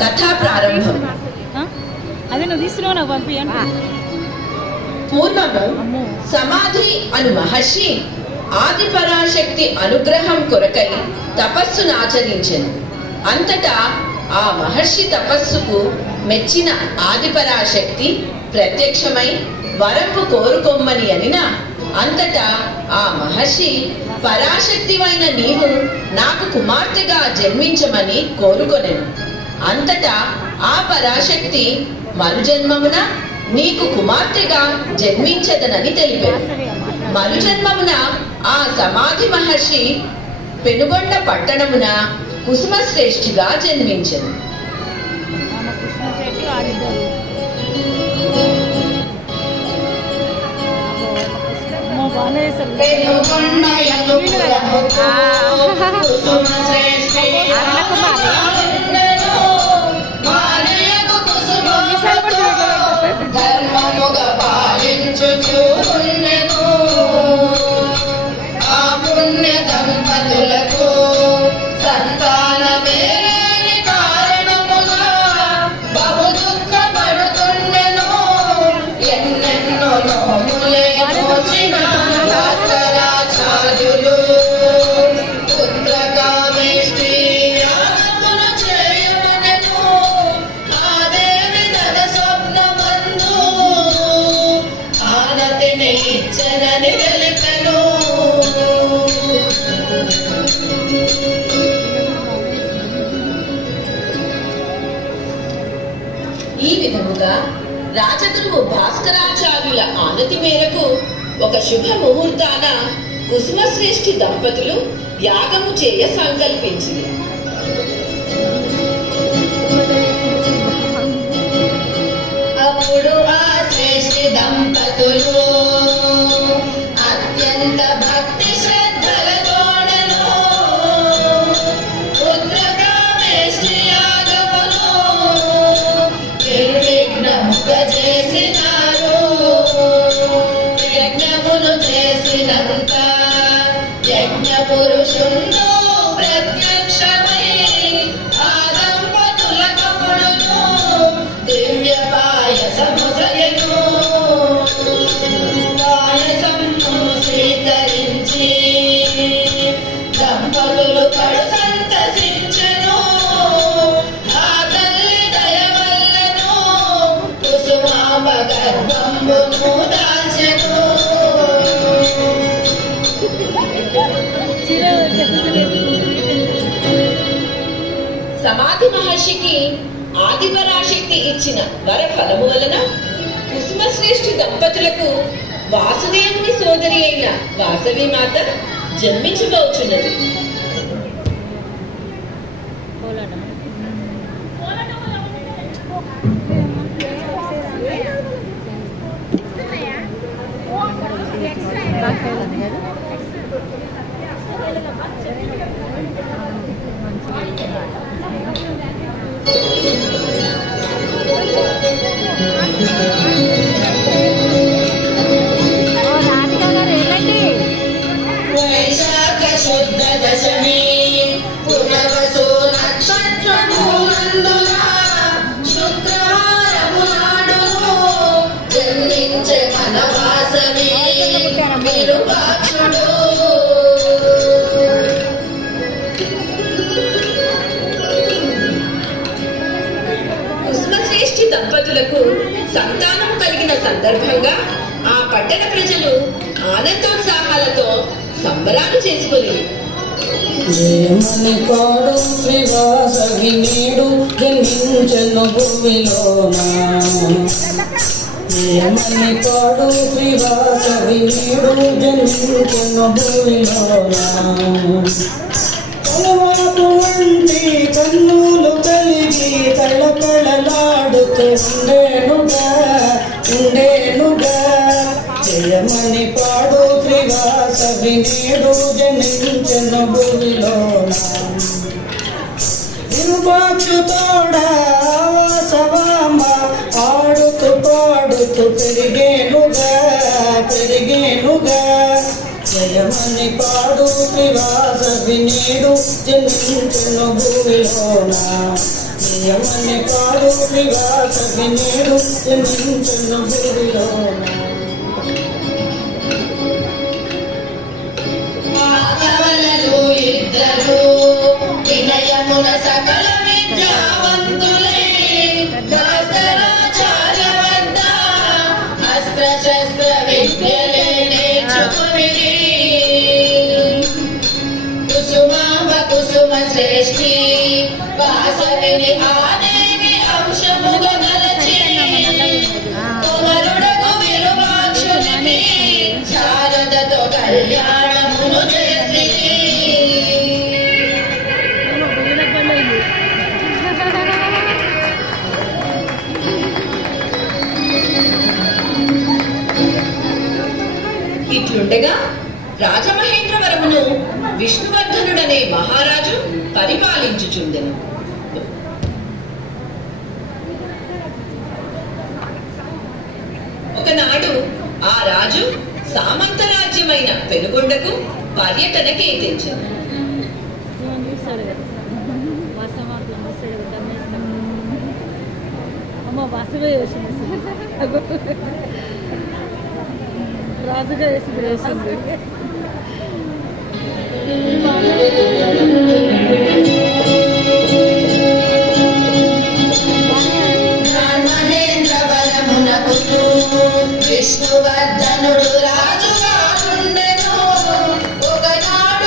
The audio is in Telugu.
కథా ప్రారంభం. పూర్వము సమాధి అను మహర్షి ఆది పరాశక్తి అనుగ్రహం కొరకై తపస్సును ఆచరించెను. అంతటా ఆ మహర్షి తపస్సుకు మెచ్చిన ఆది పరాశక్తి ప్రత్యక్షమై వరపు కోరుకొమ్మని అనిన అంతటా ఆ మహర్షి పరాశక్తివైన నీవు నాకు కుమార్తెగా జన్మించమని కోరుకొనెను. అంతటా ఆ పరాశక్తి మరుజన్మమున నీకు కుమార్తెగా జన్మించదనని తెలిపారు. మరుజన్మమున ఆ సమాధి మహర్షి పెనుగొండ పట్టణమున కుసుమశ్రేష్ఠిగా జన్మించెను. దంపతులకు సంతానమే లేని కారణముగా బహు దుఃఖపడుతుండెను. ఎన్నెన్నో నోములే మోసిన భాస్కరాచార్యులు పుత్రకామేష్టి యాగమును చేయమనెను. ఆ దేవి తన స్వప్నమందు ఆనతిని ఇచ్చనని తెలిపెను. ఈ విధముగా రాజగురువు భాస్కరాచార్యుల ఆనతి మేరకు ఒక శుభ ముహూర్తాన కుసుమశ్రేష్ఠి దంపతులు యాగము చేయ సంకల్పించింది. అప్పుడు ఆ శ్రేష్ఠి దంపతులు అత్యంత భక్తి శ్రద్ధలతోడను పుత్రకామేష్టి యాగమును నిర్విఘ్నముగా చేసినారు. యజ్ఞమును చేసినంత యజ్ఞ పురుషుండు ప్రత్యక్షమై ఆ దంపతులకప్పుడును దివ్య పాయసము జయను. పాయసమును స్వీకరించి దంపతులు కడు సంతసించెను. ఆ తల్లి దయ వల్లెను కుసుమాంబ గర్భంబును దాల్చెను. సమాధి మహర్షికి ఆదిపరాశక్తి ఇచ్చిన వర ఫలము వలన కుసుమశ్రేష్ఠి దంపతులకు వాసుదేవుని సోదరి అయిన వాసవి మాత జన్మించబోచున్నది. వైశాఖ శుద్ధ దశమి పునవసు నక్షత్రమునందున శుక్రవారము నాడును జన్మించే మన వాసవి విరూపాక్షుడు. కుసుమశ్రేష్ఠి దంపతులకు సంతానం కలిగిన సందర్భంగా ఆ పట్టణ ప్రజలు ఆనందోత్సాహాలతో సంబరాలు చేసుకుని జయమని పాడు శ్రీవాసవి నేడు జన్మించెను భూమిలోన. జయమని పాడు శ్రీవాసవి నేడు జన్మించెను భూమిలోన. అలవాటు వంటి కన్నులు కలిగి కళకళలాడుతూ ఉండేనుగా జయమని పాడు శ్రీవాసవి నేడు జన్మించెను భూమిలోన. విరూపాక్షుతోడ వాసవాంబ ఆడుతూ పాడుతూ పెరిగేనుగా జయమని పాడు శ్రీవాసవి నేడు జన్మించెను భూమిలోన. జయమని పాడు నివాస వినేడు జన్మించను భూమిలోన మాధవలను ఇద్దరు వినయమున సకల విద్యావంతులై శాస్త్రాచార్య వద్ద అస్త్ర శస్త్ర విద్యలే నేర్చుకుని కుసుమాంబ కుసుమ శ్రేష్ఠి వాసవిని ఆదేవి అంశముగ నలచి కుమరుడకు విరువాక్షుని శారదతో కళ్యాణమును చేసి ఇట్లుండగా రాజమహేంద్రవరమును విష్ణువర్ధనుడనే మహారాజు పరిపాలించుచుండెను. ఒకనాడు ఆ రాజు సామంతరాజ్యమైన పెనుగొండకు పర్యటనకి తెచ్చాడు. రాజుగా వేసింది